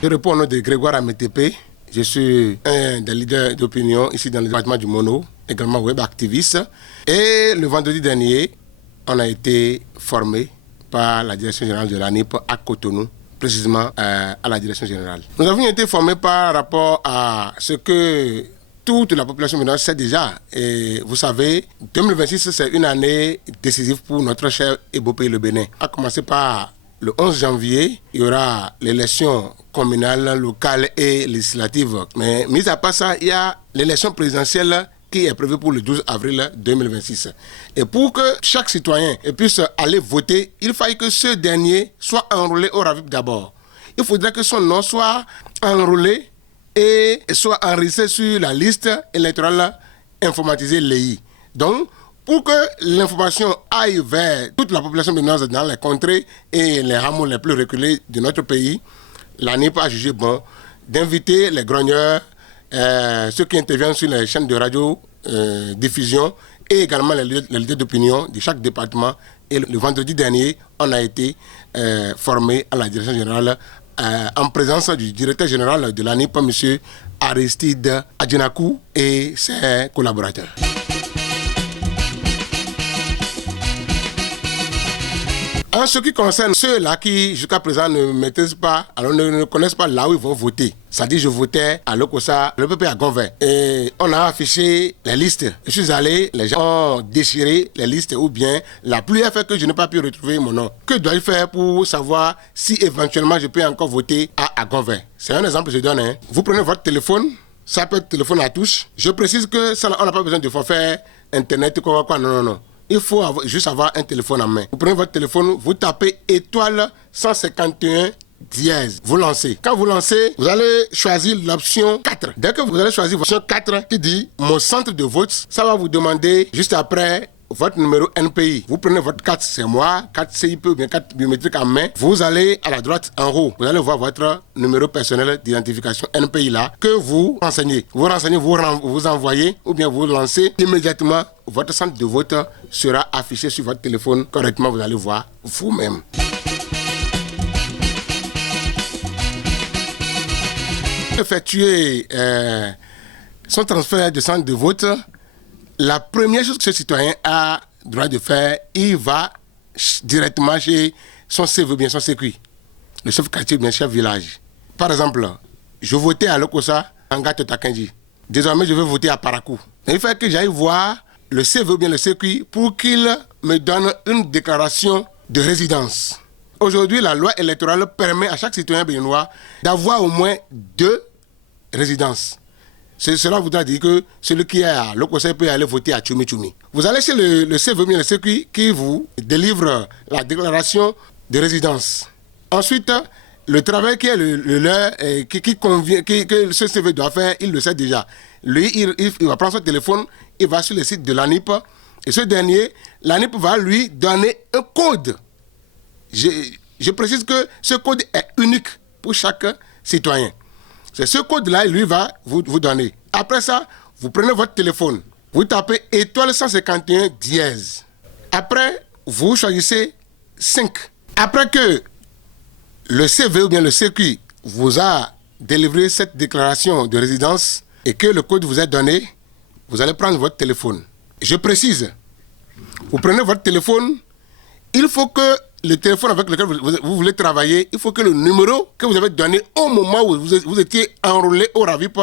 Je réponds au nom de Grégoire Amétépé. Je suis un des leaders d'opinion ici dans le département du Mono, également web activiste. Et le vendredi dernier, on a été formé par la direction générale de l'ANIP à Cotonou, précisément à la direction générale. Nous avons été formés par rapport à ce que toute la population ménage sait déjà. Et vous savez, 2026, c'est une année décisive pour notre cher et beau pays, le Bénin. À commencer par le 11 janvier, il y aura l'élection communale, locale et législative. Mais mis à part ça, il y a l'élection présidentielle qui est prévue pour le 12 avril 2026. Et pour que chaque citoyen puisse aller voter, il faille que ce dernier soit enrôlé au RAVIP d'abord. Il faudrait que son nom soit enrôlé et soit enregistré sur la liste électorale informatisée LEI. Donc, pour que l'information aille vers toute la population béninoise dans les contrées et les hameaux les plus reculés de notre pays, l'ANIP a jugé bon d'inviter les grogneurs, ceux qui interviennent sur les chaînes de radio diffusion et également les leaders d'opinion de chaque département. Et le vendredi dernier, on a été formé à la direction générale en présence du directeur général de l'ANIP, M. Aristide Adjenakou et ses collaborateurs. En ce qui concerne ceux-là qui, jusqu'à présent, ne maîtrisent pas, alors ne connaissent pas là où ils vont voter. C'est-à-dire, je votais à Lokossa, le PP à Gonvin. Et on a affiché les listes. Je suis allé, les gens ont déchiré les listes ou bien la pluie a fait que je n'ai pas pu retrouver mon nom. Que dois-je faire pour savoir si éventuellement je peux encore voter à Gonvin? C'est un exemple que je donne. Vous prenez votre téléphone, ça peut être téléphone à touche. Je précise que ça, on n'a pas besoin de forfait Internet, quoi. Non. Il faut juste avoir un téléphone en main. Vous prenez votre téléphone, vous tapez étoile 151 dièse. Vous lancez. Quand vous lancez, vous allez choisir l'option 4. Dès que vous allez choisir l'option 4 qui dit mon centre de vote, ça va vous demander juste après votre numéro NPI. Vous prenez votre carte, c'est moi, carte CIP ou bien carte biométrique en main. Vous allez à la droite en haut. Vous allez voir votre numéro personnel d'identification NPI là que vous renseignez. Vous renseignez, vous envoyez ou bien vous lancez immédiatement. Votre centre de vote sera affiché sur votre téléphone correctement. Vous allez voir vous-même. Effectuer son transfert de centre de vote, la première chose que ce citoyen a droit de faire, il va directement chez son CV, bien son sécu, le chef quartier, bien chef village. Par exemple, je votais à Lokossa, en Gato Takenji. Désormais, je veux voter à Parakou. Il faut que j'aille voir le CV, bien le sécu, pour qu'il me donne une déclaration de résidence. Aujourd'hui, la loi électorale permet à chaque citoyen béninois d'avoir au moins 2 résidences. Cela voudra dire que celui qui est à Lokossa peut aller voter à Tchoumi Tchoumi. Vous allez chez le CV, le sécu, qui vous délivre la déclaration de résidence. Ensuite, le travail qui est le leur, qui convient, que ce CV doit faire, il le sait déjà. Lui, il va prendre son téléphone, il va sur le site de l'ANIP, et ce dernier, l'ANIP va lui donner un code. Je précise que ce code est unique pour chaque citoyen. C'est ce code-là, lui va vous donner. Après ça, vous prenez votre téléphone, vous tapez étoile 151 dièse. Après, vous choisissez 5. Après que le CV ou bien le CQ vous a délivré cette déclaration de résidence et que le code vous est donné, vous allez prendre votre téléphone. Je précise, vous prenez votre téléphone, il faut que le téléphone avec lequel vous voulez travailler, il faut que le numéro que vous avez donné au moment où vous étiez enrôlé au RAVIP,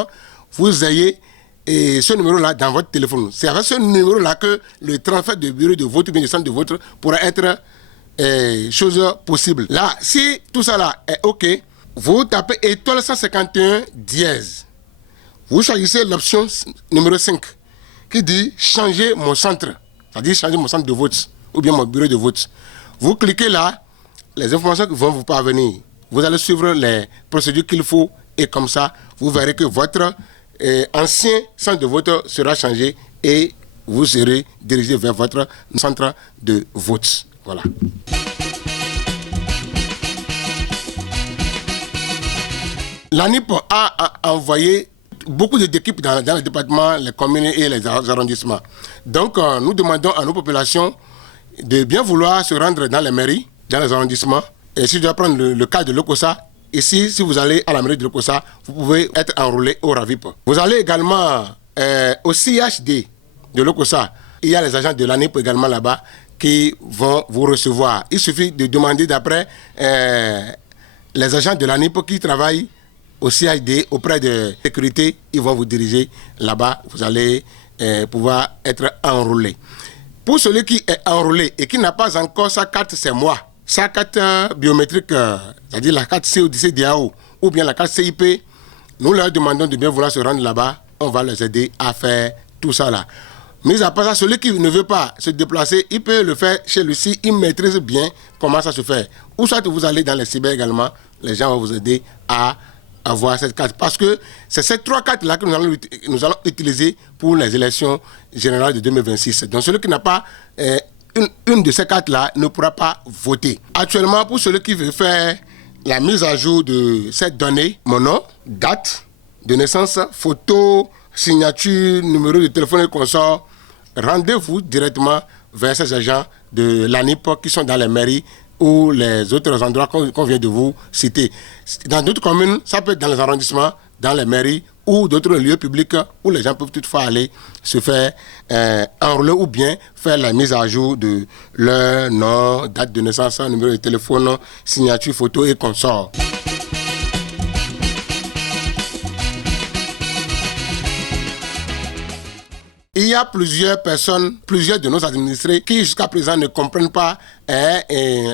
vous ayez ce numéro-là dans votre téléphone. C'est avec ce numéro-là que le transfert de bureau de vote ou bien de centre de vote pourra être chose possible. Là, si tout ça là est OK, vous tapez étoile 151 dièse. Vous choisissez l'option numéro 5 qui dit changer mon centre, c'est-à-dire changer mon centre de vote ou bien mon bureau de vote. Vous cliquez là, les informations vont vous parvenir. Vous allez suivre les procédures qu'il faut et comme ça, vous verrez que votre ancien centre de vote sera changé et vous serez dirigé vers votre centre de vote. Voilà. L'ANIP a envoyé beaucoup d'équipes dans le département, les communes et les arrondissements. Donc, nous demandons à nos populations de bien vouloir se rendre dans les mairies, dans les arrondissements. Et si je dois prendre le cas de Lokossa, ici, si vous allez à la mairie de Lokossa, vous pouvez être enrôlé au RAVIP. Vous allez également au CHD de Lokossa. Il y a les agents de l'ANIP également là-bas qui vont vous recevoir. Il suffit de demander d'après les agents de l'ANIP qui travaillent au CHD auprès de sécurité. Ils vont vous diriger là-bas. Vous allez pouvoir être enrôlé. Pour celui qui est enrôlé et qui n'a pas encore sa carte, c'est moi. Sa carte biométrique, c'est-à-dire la carte CODC DAO ou bien la carte CIP, nous leur demandons de bien vouloir se rendre là-bas. On va les aider à faire tout ça là. Mais à part ça, celui qui ne veut pas se déplacer, il peut le faire chez lui si il maîtrise bien comment ça se fait. Ou soit vous allez dans les cyber également, les gens vont vous aider à avoir cette carte. Parce que c'est ces 3 cartes-là que nous allons utiliser pour les élections générales de 2026. Donc celui qui n'a pas une de ces cartes-là ne pourra pas voter. Actuellement, pour celui qui veut faire la mise à jour de cette donnée, mon nom, date de naissance, photo, signature, numéro de téléphone et consort, rendez-vous directement vers ces agents de l'ANIP qui sont dans les mairies ou les autres endroits qu'on vient de vous citer. Dans d'autres communes, ça peut être dans les arrondissements, dans les mairies ou d'autres lieux publics où les gens peuvent toutefois aller se faire enrôler ou bien faire la mise à jour de leur nom, date de naissance, numéro de téléphone, signature, photo et consort. Il y a plusieurs personnes, plusieurs de nos administrés qui jusqu'à présent ne comprennent pas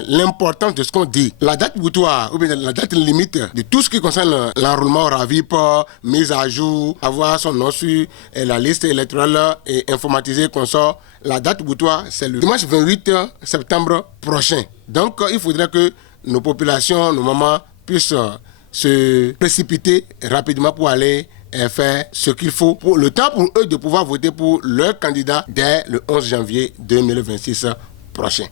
l'importance de ce qu'on dit. La date butoir ou bien la date limite de tout ce qui concerne l'enrôlement au RAVIP, mise à jour, avoir son nom sur la liste électorale et informatisée consort. La date butoir, c'est le dimanche 28 septembre prochain. Donc, il faudrait que nos populations, nos mamans puissent se précipiter rapidement pour aller faire ce qu'il faut pour le temps pour eux de pouvoir voter pour leur candidat dès le 11 janvier 2026 prochain.